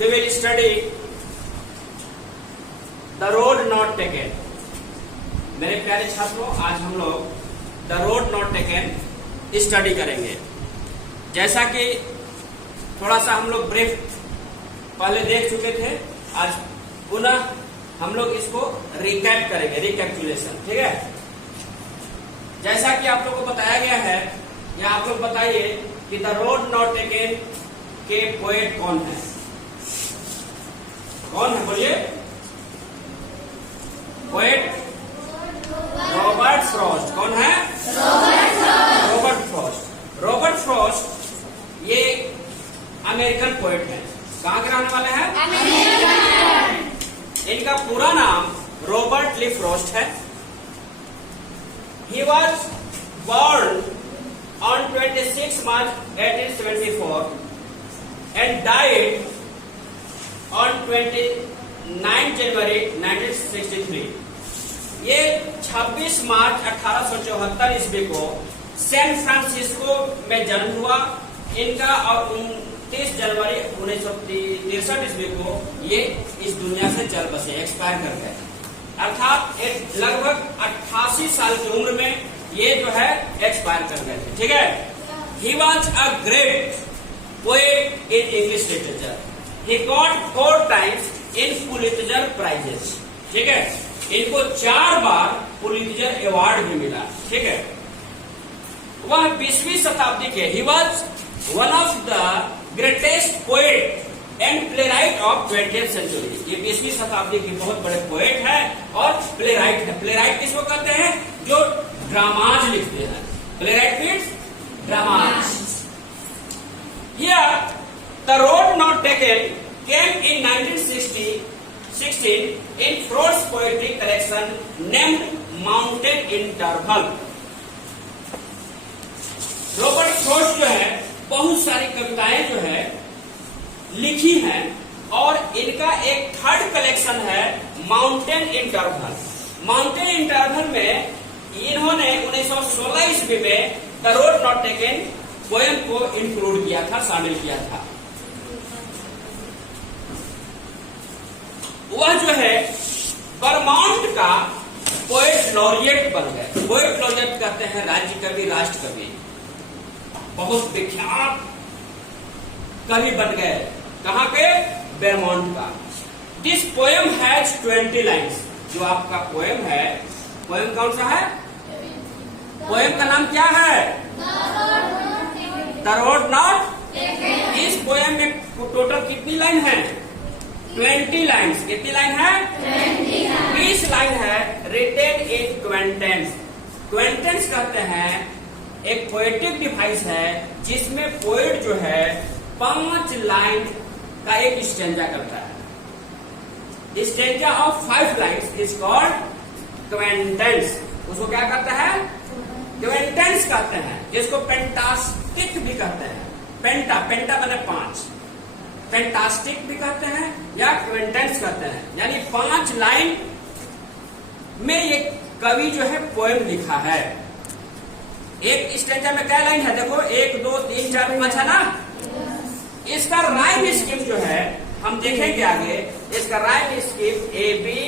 we will study the road not taken. मेरे प्यारे छात्रों, आज हम लोग the road not taken study करेंगे। जैसा कि थोड़ा सा हम लोग ब्रीफ पहले देख चुके थे, आज पुनः हम लोग इसको रिकैप करेंगे, रिकैप्चुलेशन। ठीक है, जैसा कि आप लोग को बताया गया है, या आप लोग बताइए कि द रोड नॉट टेकन के पोएट कौन है? कौन है बोलिए? Poet Robert Frost. कौन है? Robert Frost. रॉबर्ट फ्रॉस्ट ये अमेरिकन पोएट है। कहाँ के रहने वाले हैं? अमेरिकन। इनका पूरा नाम रॉबर्ट ली फ्रॉस्ट है। He was born on 26 March 1874 and died on 29 January 1963. ये 26 मार्च 1874 ईस्वी को सैन फ्रांसिस्को में जन्म हुआ इनका, और 29 जनवरी 1963 ईस्वी को ये इस दुनिया से चल बसे, एक्सपायर कर गए। अर्थात एक लगभग 88 साल की उम्र में ये जो है एक्सपायर कर गए थे। ठीक है, he was a great poet in English literature. He got 4 times in Pulitzer prizes. ठीक है, इनको 4 बार पुलित्जर अवार्ड भी मिला। ठीक है, वह 20वीं शताब्दी के he was one of the greatest poet and playwright of 20th century. ये 20वीं शताब्दी की बहुत बड़े पोएट है और प्ले राइट है। प्ले राइट किसको कहते हैं? जो ड्रामाज लिखते हैं। Playwright means dramas. Here the road not taken came in 1916 in Frost's poetry collection named Mountain Interval. Robert Frost जो है बहुत सारी कविताएं जो है लिखी हैं, और इनका एक थर्ड कलेक्शन है माउंटेन इंटरवल। माउंटेन इंटरवल में इन्होंने 1916 ईस्वी में the road not taken poem को इंक्लूड किया था, शामिल किया था। वह जो है वर्मोंट का पोएट लॉरिएट बन गए। पोएट लॉरिएट कहते हैं राज्य कवि, राष्ट्र कवि, बहुत विख्यात कवि बन गए। कहाँ के? वर्मोंट का। This poem has 20 lines. जो आपका पोएम है, पोएम कौन सा है? पोएम का नाम क्या है? The road not. इस पोएम में टोटल कितनी लाइन है? 20 लाइन्स। कितनी लाइन है? 20 लाइन है रिटेन इन क्वेंटेंस। क्वेंटेंस कहते हैं एक पोएटिक डिवाइस है जिसमें पोएट जो है 5 लाइन का एक स्टेंजा करता है। Stanza of 5 lines is called quintains. उसको क्या कहता है? क्वेंटेंस कहते हैं, जिसको पेंटास्टिक भी कहते हैं। पेंटा माने 5, पेंटास्टिक भी कहते हैं या क्वेंटेंस कहते हैं। यानी 5 लाइन में ये कवि जो है पोएम लिखा है। एक स्टेंजा में क्या लाइन है? देखो 1 2 3 4 5 है ना। इसका राइम स्कीम जो है हम देखेंगे आगे। इसका rhyme scheme a b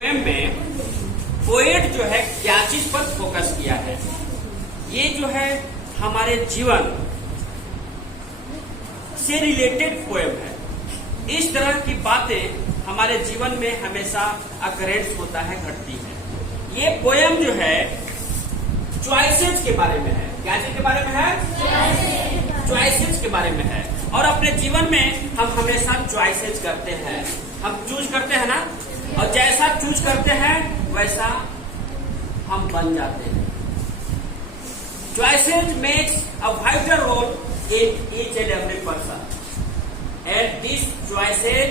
poem में पोएट जो है क्या चीज पर फोकस किया है? ये जो है हमारे जीवन से रिलेटेड पोएम है। इस तरह की बातें हमारे जीवन में हमेशा अकरेंस होता है, घटती है। ये पोएम जो है चॉइसेस के बारे में है। क्या चीज के बारे में है? चॉइसेस के बारे में है। और अपने जीवन में हम हमेशा चॉइसेस करते हैं, हम चूज करते हैं ना, और जैसा चूज करते हैं वैसा हम बन जाते हैं। Choices makes a vital role in each and every person, and this choices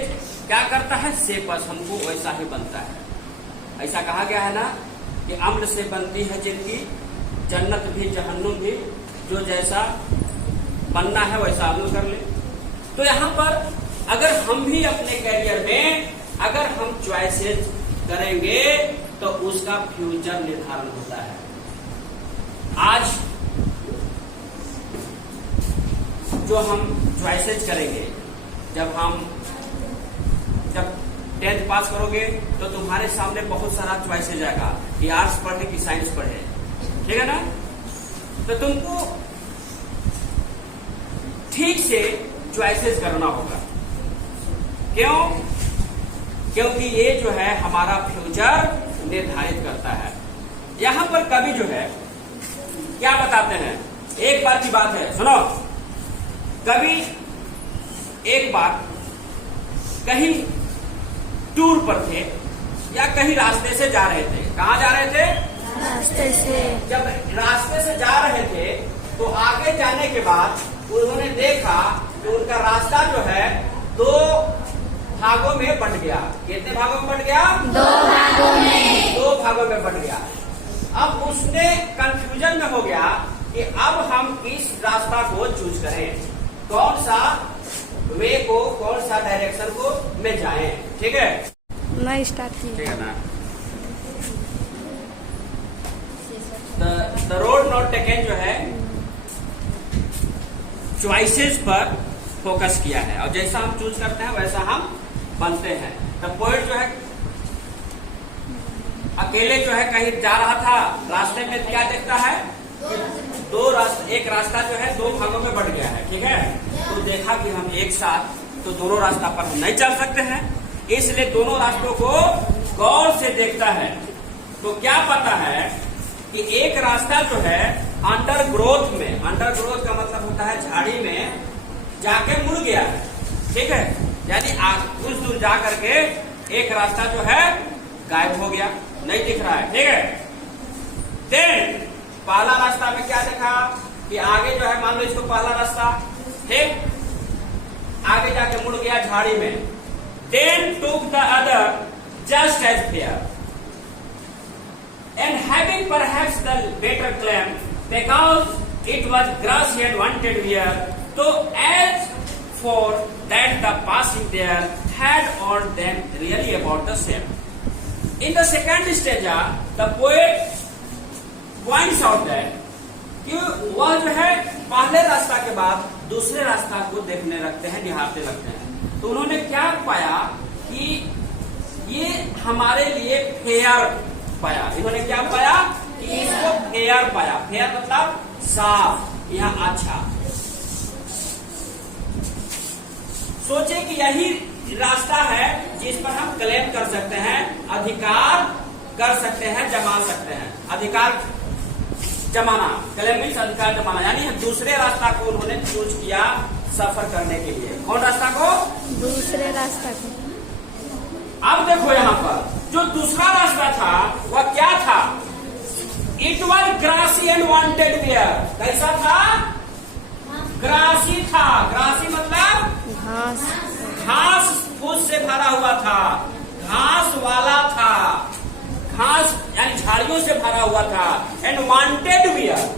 क्या करता है? शेप्स हमको वैसा ही बनता है। ऐसा कहा गया है ना कि अम्ल से बनती है जिनकी जन्नत भी जहन्नुम भी, जो जैसा बनना है वैसा अमल कर ले। तो यहाँ पर अगर हम भी अपने कैरियर में अगर हम चॉइसेस करेंगे तो उसका फ्यूचर निर्धारण होता है। आज जो हम चॉइसेस करेंगे, जब हम 10th पास करोगे तो तुम्हारे सामने बहुत सारा चॉइसेज आएगा कि आर्ट्स पढ़े कि साइंस पढ़े, ठीक है ना। तो तुमको ठीक से चॉइसेस करना होगा। क्यों? क्योंकि ये जो है हमारा फ्यूचर निर्धारित करता है। यहां पर कवि जो है क्या बताते हैं, एक बार की बात है, सुनो। कवि एक बार कहीं टूर पर थे या कहीं रास्ते से जा रहे थे। कहाँ जा रहे थे? रास्ते से। जब रास्ते से जा रहे थे तो आगे जाने के बाद उन्होंने देखा कि उनका रास्ता जो है 2 भागों में बंट गया। कितने भागों में बंट गया? 2 भागों में। 2 भागों में बंट गया। अब उसने कंफ्यूजन में हो गया कि अब हम किस रास्ता को चूज करें, कौन सा वे को, कौन सा डायरेक्शन को में जाएं, ठीक है। मैं स्टार्ट की, ठीक है ना। द रोड नॉट टेकन जो है चॉइसेस पर फोकस किया है, और जैसा हम चूज करते हैं वैसा हम बनते हैं। द पोएट जो है अकेले जो है कहीं जा रहा था, रास्ते में क्या देखता है? एक रास्ता जो है 2 भागों में बढ़ गया है, ठीक है। तो देखा कि हम एक साथ तो दोनों रास्ता पर हम नहीं चल सकते हैं, इसलिए दोनों रास्तों को गौर से देखता है। तो क्या पता है कि एक रास्ता जो है अंडर ग्रोथ में, अंडर ग्रोथ का मतलब होता है झाड़ी में जाके मुड़ गया है, ठीक है। यानी कुछ दूर जा करके एक रास्ता जो है गायब हो गया, नहीं दिख रहा है, ठीक है। देन पहला रास्ता में क्या देखा कि आगे जो है, मान लो इसको पहला रास्ता, ठीक, आगे जाके मुड़ गया झाड़ी में। Then took the other just as fair and having perhaps the better claim because it was grassy had wanted wear, though as for that the passing there had worn them really about the same. In the second stanza, the poet points out that कि वह जो है पहले रास्ता के बाद दूसरे रास्ता को देखने लगते हैं, निहारते लगते हैं। तो उन्होंने क्या पाया कि ये हमारे लिए फेयर पाया। इन्होंने क्या पाया कि इसको फेयर पाया। फेयर मतलब साफ, यहाँ अच्छा। सोचे कि यही रास्ता है जिस पर हम क्लेम कर सकते हैं, अधिकार कर सकते हैं, जमा सकते हैं। अधिकार जमाना, क्लेम मीन्स अधिकार जमाना, यानी दूसरे रास्ता को उन्होंने चूज किया सफर करने के लिए। कौन रास्ता को? दूसरे रास्ता को। अब देखो यहाँ पर जो दूसरा रास्ता था वह क्या था? It was grassy and wanted wear. कैसा था? ग्रासी था। ग्रासी मतलब घास। घास फूस से भरा हुआ था, घास वाला था, घास यानी झाड़ियों से भरा हुआ था। एंड वांटेड वियर,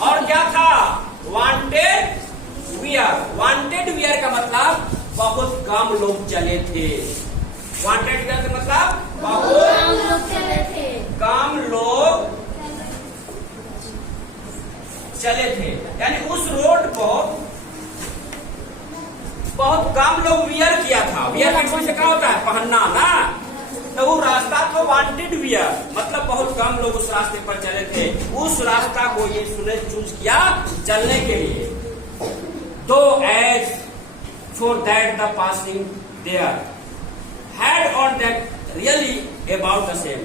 और क्या था? Wanted wear. वांटेड वियर का मतलब बहुत कम लोग चले थे। वांटेड वियर का मतलब बहुत कम लोग चले थे, कम लोग चले थे। यानी उस रोड को बहुत कम लोग वियर किया था। वियर से क्या होता है? पहनना ना। तो वो रास्ता तो वांटेड वियर मतलब बहुत कम लोग उस रास्ते पर चले थे। उस रास्ता को ये सुने चूज किया चलने के लिए। Though as for that the passing there had on that really about the same.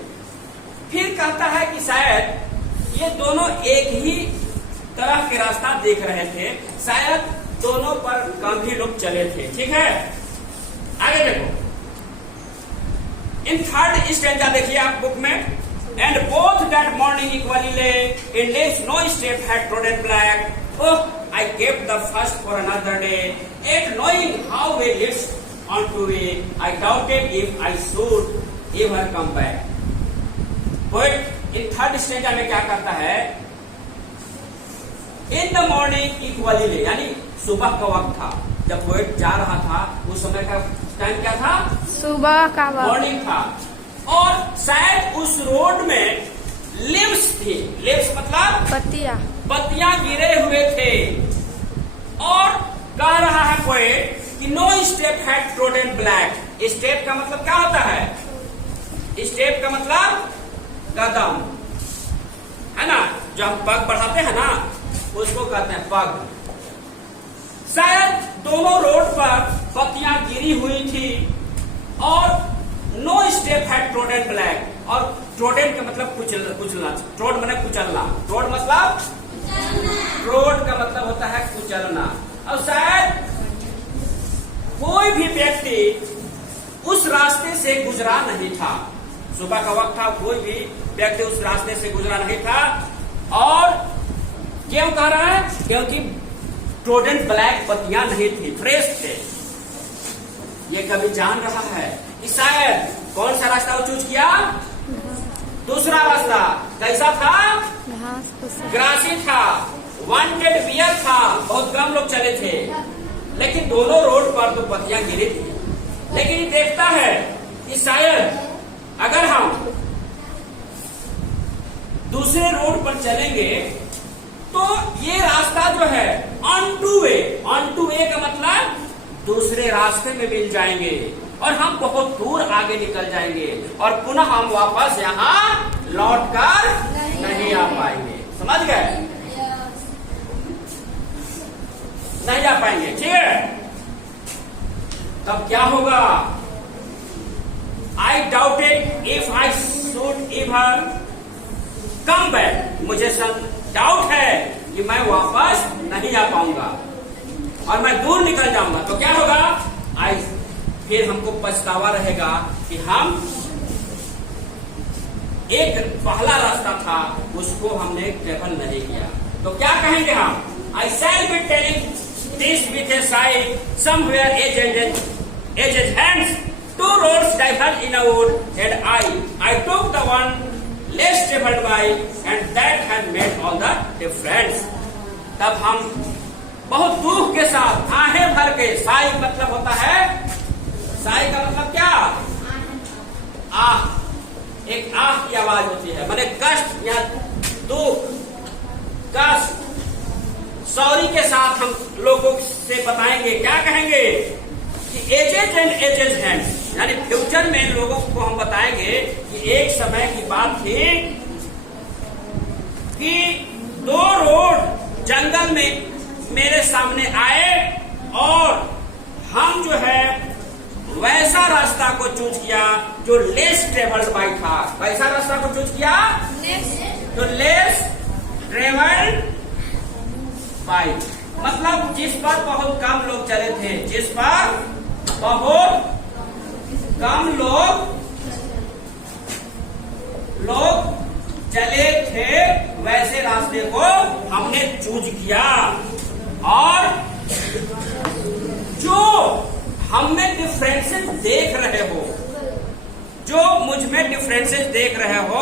फिर कहता है कि शायद ये दोनों एक ही तरह के रास्ता देख रहे थे, शायद दोनों पर कम ही लोग चले थे, ठीक है। आगे देखो, इन थर्ड स्टैंजा देखिए आप बुक में। And both that morning equally lay in days no step had trodden black. Oh I kept the first for another day yet knowing how way leads on to way I doubted if I should ever come back. Poet in third stanza में क्या करता है? In the morning equally ले, यानी सुबह का वक्त था जब पोएट जा रहा था, उस समय का टाइम क्या था? सुबह का वक्त, मॉर्निंग था। और शायद उस रोड में लिव्स थी। लिव्स मतलब पत्तियां, पत्तियां गिरे हुए थे। और कह रहा है पोएट कि no step had trodden black, step का मतलब क्या होता है? स्टेप का मतलब कदम, है ना? जो हम पग बढ़ाते हैं ना, उसको कहते हैं पग। शायद दोनों रोड पर पत्तियां गिरी हुई थी और नो स्टेप है ट्रोडन ब्लैक। और ट्रोडन का मतलब कुचलना, ट्रोड मतलब कुचलना, ट्रोड मतलब ट्रोड का मतलब होता है कुचलना। और शायद कोई भी व्यक्ति उस रास्ते से गुजरा नहीं था। सुबह का वक्त था, कोई भी व्यक्ति उस रास्ते से गुजरा नहीं था। और क्यों कह रहा है? क्योंकि ट्रोडन ब्लैक पत्तियां नहीं थी, फ्रेश थे। ये कभी जान रहा है कि शायद कौन सा रास्ता वो चूज किया? दूसरा रास्ता। कैसा था? घास फूसा ग्रासी था, वांटेड वियर था, बहुत कम लोग चले थे। लेकिन दोनों रोड पर तो पत्तियां गिरी थी। लेकिन ये देखता है कि शायद अगर हम दूसरे रोड पर चलेंगे तो ये रास्ता जो है ऑन टू वे का मतलब दूसरे रास्ते में मिल जाएंगे और हम बहुत दूर आगे निकल जाएंगे और पुनः हम वापस यहाँ लौट कर नहीं आ पाएंगे। समझ गए? नहीं जा पाएंगे, ठीक है? तब क्या होगा? I doubted if I should ever come back। मुझे डाउट है कि मैं वापस नहीं आ पाऊंगा और मैं दूर निकल जाऊंगा। तो क्या होगा? फिर हमको पछतावा रहेगा कि हम एक पहला रास्ता था उसको हमने ट्रेवल नहीं किया। तो क्या कहेंगे हम? I shall be telling this with a sigh, somewhere edges hands, two roads diverged in a wood, and I took the one less traveled by, and that had made all the difference। तब हम बहुत दुख के साथ आहें भर के, साई मतलब होता है, साई का मतलब क्या? आह, एक आह की आवाज होती है, माने कष्ट या दुख, कष्ट, सॉरी के साथ हम लोगों से बताएंगे। क्या कहेंगे? कि एजेज एंड एजेज हैंड, यानी फ्यूचर में लोगों को हम बताएंगे कि एक समय की बात थी कि दो रोड जंगल में मेरे सामने आए और हम जो है वैसा रास्ता को चूज किया जो लेस ट्रेवल्ड बाई था। वैसा रास्ता को चूज किया जो लेस ट्रेवल्ड बाई, मतलब जिस पर बहुत कम लोग चले थे, जिस पर बहुत कम लोग चले थे, वैसे रास्ते को हमने चूज किया। और जो हम में डिफरेंसेस देख रहे हो, जो मुझ में डिफरेंसेस देख रहे हो,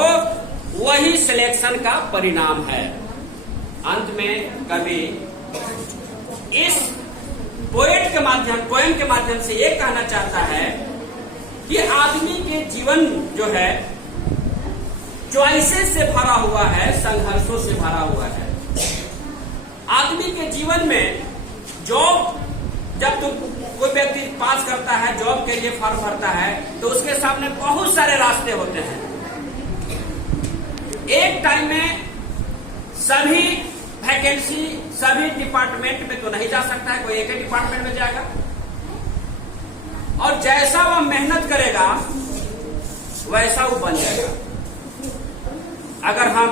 वही सिलेक्शन का परिणाम है। अंत में कवि इस पोएम के माध्यम से ये कहना चाहता है कि आदमी के जीवन जो है चॉइसेस से भरा हुआ है, संघर्षों से भरा हुआ है। आदमी के जीवन में जॉब, जब तुम कोई व्यक्ति पास करता है, जॉब के लिए फॉर्म भरता है, तो उसके सामने बहुत सारे रास्ते होते हैं। एक टाइम में सभी वैकेंसी सभी डिपार्टमेंट में तो नहीं जा सकता है, कोई एक ही डिपार्टमेंट में जाएगा। और जैसा वह मेहनत करेगा वैसा वो बन जाएगा। अगर हम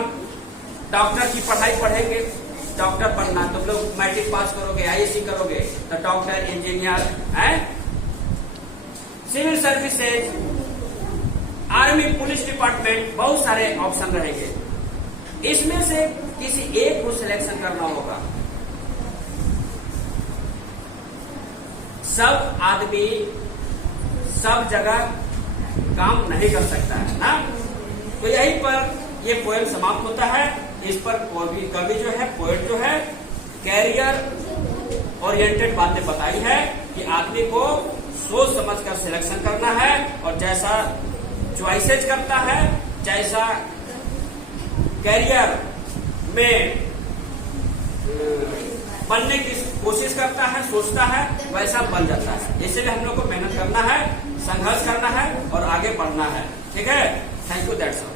डॉक्टर की पढ़ाई पढ़ेंगे, डॉक्टर बनना, तो लोग मैट्रिक पास करोगे, आईएससी करोगे तो doctor, engineer, civil services, army, police department, बहुत सारे ऑप्शन रहेंगे। इसमें से किसी एक को सिलेक्शन करना होगा। सब आदमी सब जगह काम नहीं कर सकता है ना। तो यहीं पर ये पोएम समाप्त होता है। इस पर कवि जो है, पोएट जो है, कैरियर ओरिएंटेड बातें बताई है कि आदमी को सोच समझ कर सिलेक्शन करना है और जैसा चॉइसेज करता है, जैसा कैरियर में बनने की कोशिश करता है, सोचता है, वैसा बन जाता है। इसलिए हम लोग को मेहनत करना है, संघर्ष करना है और आगे बढ़ना है। ठीक है, थैंक यू, दैट्स ऑल।